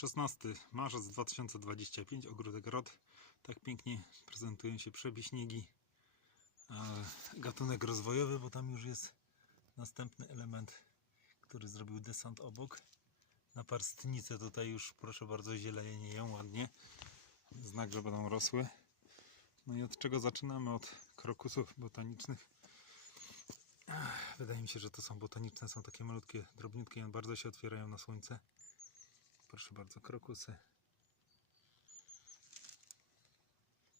16 marzec 2025, ogródek ROD. Tak pięknie prezentują się przebiśnigi. E, Gatunek rozwojowy, bo tam już jest następny element, który zrobił desant obok. Naparstnice tutaj już, proszę bardzo, zielenieją ładnie. Znak, że będą rosły. No i od czego zaczynamy? Od krokusów botanicznych. Wydaje mi się, że to są botaniczne, są takie malutkie, drobniutkie, bardzo się otwierają na słońce. Proszę bardzo, krokusy.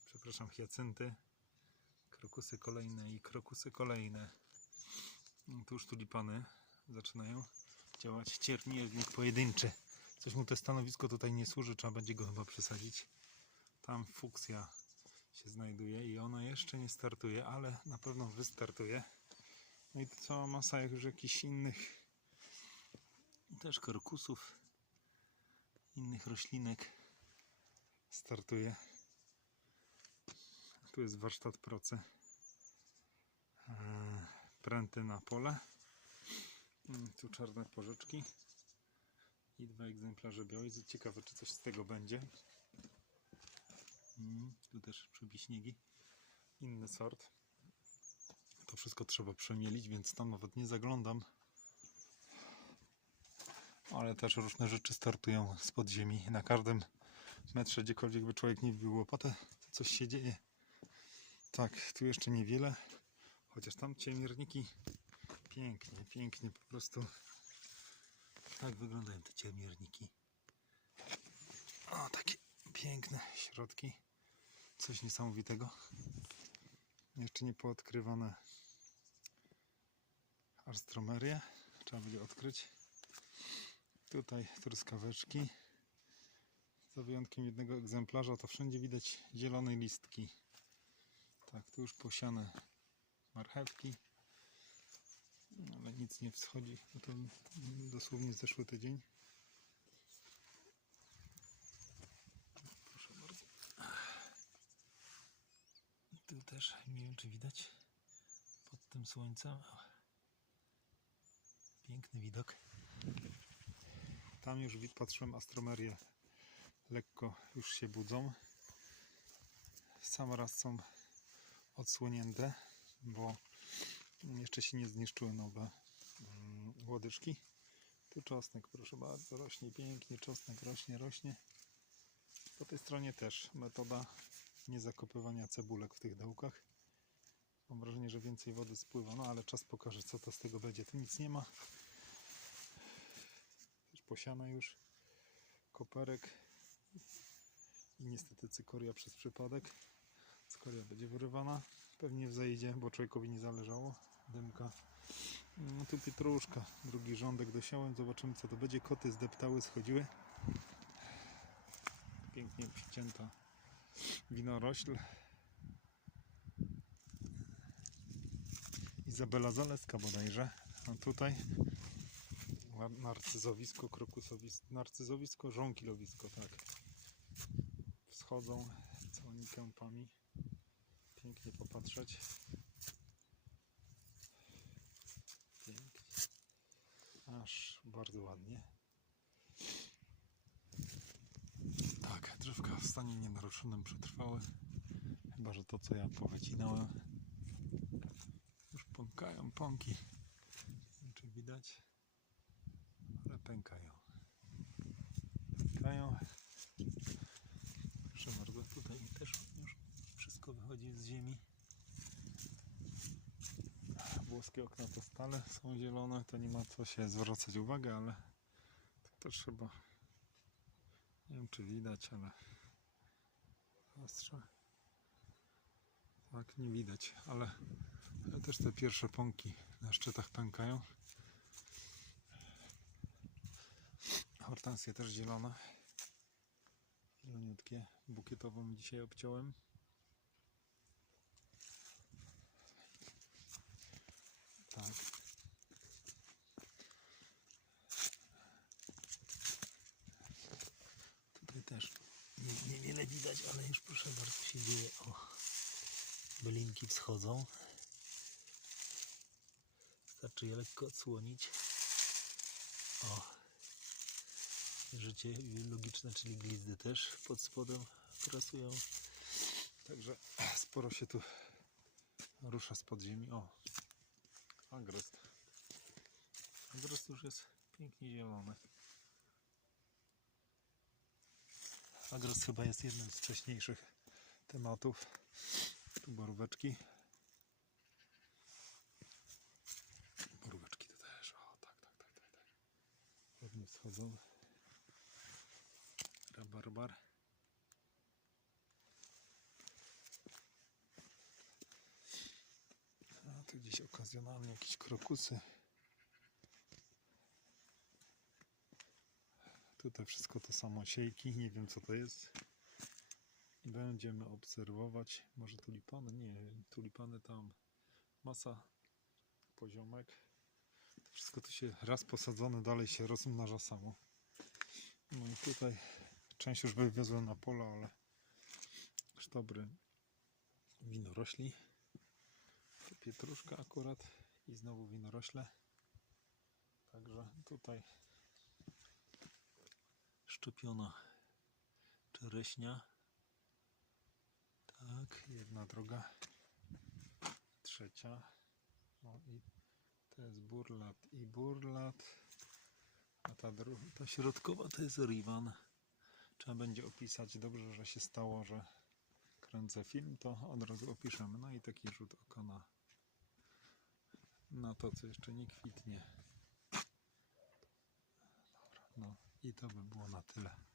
Przepraszam, hiacynty. Krokusy kolejne i krokusy kolejne. Tu już tulipany zaczynają działać. Cierniewnik pojedynczy. Coś mu to stanowisko tutaj nie służy, trzeba będzie go chyba przesadzić. Tam fuksja się znajduje i ona jeszcze nie startuje, ale na pewno wystartuje. No i to cała masa już jakichś innych też korkusów, innych roślinek startuje. Tu jest warsztat procy. Eee, Pręty na pole. Tu czarne porzeczki. I dwa egzemplarze białej. Ciekawe, czy coś z tego będzie. Tu też przebiśnigi. Inny sort. To wszystko trzeba przemielić, więc tam nawet nie zaglądam. Ale też różne rzeczy startują z podziemi. Na każdym metrze, gdziekolwiek by człowiek nie wbił łopatę, to coś się dzieje. Tak, tu jeszcze niewiele. Chociaż tam ciemierniki pięknie, pięknie po prostu. Tak wyglądają te ciemierniki. O, takie piękne środki. Coś niesamowitego. Jeszcze nie poodkrywane arstromerie. Trzeba będzie odkryć. Tutaj truskaweczki. Za wyjątkiem jednego egzemplarza to wszędzie widać zielone listki. Tak, tu już posiane marchewki. No, Ale nic nie wschodzi, bo to dosłownie zeszły tydzień. Proszę bardzo. Tu też nie wiem czy widać pod tym słońcem. Piękny widok. Tam już patrzyłem astromerie lekko już się budzą. Sam raz są odsłonięte, bo jeszcze się nie zniszczyły nowe mm, łodyżki. Tu czosnek, proszę bardzo, rośnie pięknie, czosnek rośnie, rośnie. Po tej stronie też metoda niezakopywania cebulek w tych dołkach. Mam wrażenie, że więcej wody spływa, no ale czas pokaże, co to z tego będzie. Tu nic nie ma. Też posiane już koperek i niestety cykoria przez przypadek. Cykoria będzie wyrywana. Pewnie wzejdzie, bo człowiekowi nie zależało. Dymka. No tu pietruszka. Drugi rządek dosiałem. Zobaczymy co to będzie. Koty zdeptały, schodziły. Pięknie przycięta winorośl. Izabela Zaleska bodajże. A tutaj nar- narcyzowisko, krokusowisko, narcyzowisko, żonkilowisko, tak. Wschodzą całymi kępami. Pięknie popatrzeć. Pięknie. Aż bardzo ładnie. Tak, drzewka w stanie nienaruszonym przetrwały. Chyba, że to co ja powycinałem. Już pękają pąki. Nie wiem, czy widać, pękają. Pękają. Proszę bardzo, tutaj też już wszystko wychodzi z ziemi. Włoskie okna to stale są zielone, to nie ma co się zwracać uwagę, ale to też nie wiem czy widać, ale ostrze. Tak, nie widać, ale, ale też te pierwsze pąki na szczytach pękają. Hortensje też zielone. Zieloniutkie. Bukietową dzisiaj obciąłem. Tak. Tutaj też nie, niewiele widać, ale już proszę bardzo się dzieje. O, bylinki wschodzą. Wystarczy je lekko odsłonić. O, życie biologiczne, czyli glizdy też pod spodem pracują. Także sporo się tu rusza z podziemi. O, agrest. Agrest już jest pięknie zielony. Agrest chyba jest jednym z wcześniejszych tematów. Tu boróweczki. Boróweczki to też. O, tak, tak, tak, tak. tak. Ładnie wschodzą. Rabarbar. A tu gdzieś okazjonalnie jakieś krokusy. Tutaj wszystko to samo siejki, nie wiem co to jest. Będziemy obserwować. Może tulipany? Nie, tulipany tam. Masa poziomek. To wszystko to się raz posadzone, dalej się rozmnaża samo. No i tutaj część już wywiozłem na pola, ale już dobry winorośli. To pietruszka akurat i znowu winorośle. Także tutaj szczepiona czereśnia. Tak, jedna droga. Trzecia. No i to jest burlat i burlat. A ta, ta środkowa to jest Rivan. Trzeba będzie opisać. Dobrze, że się stało, że kręcę film, to od razu opiszemy. No i taki rzut oka na, na to, co jeszcze nie kwitnie. Dobra, no i to by było na tyle.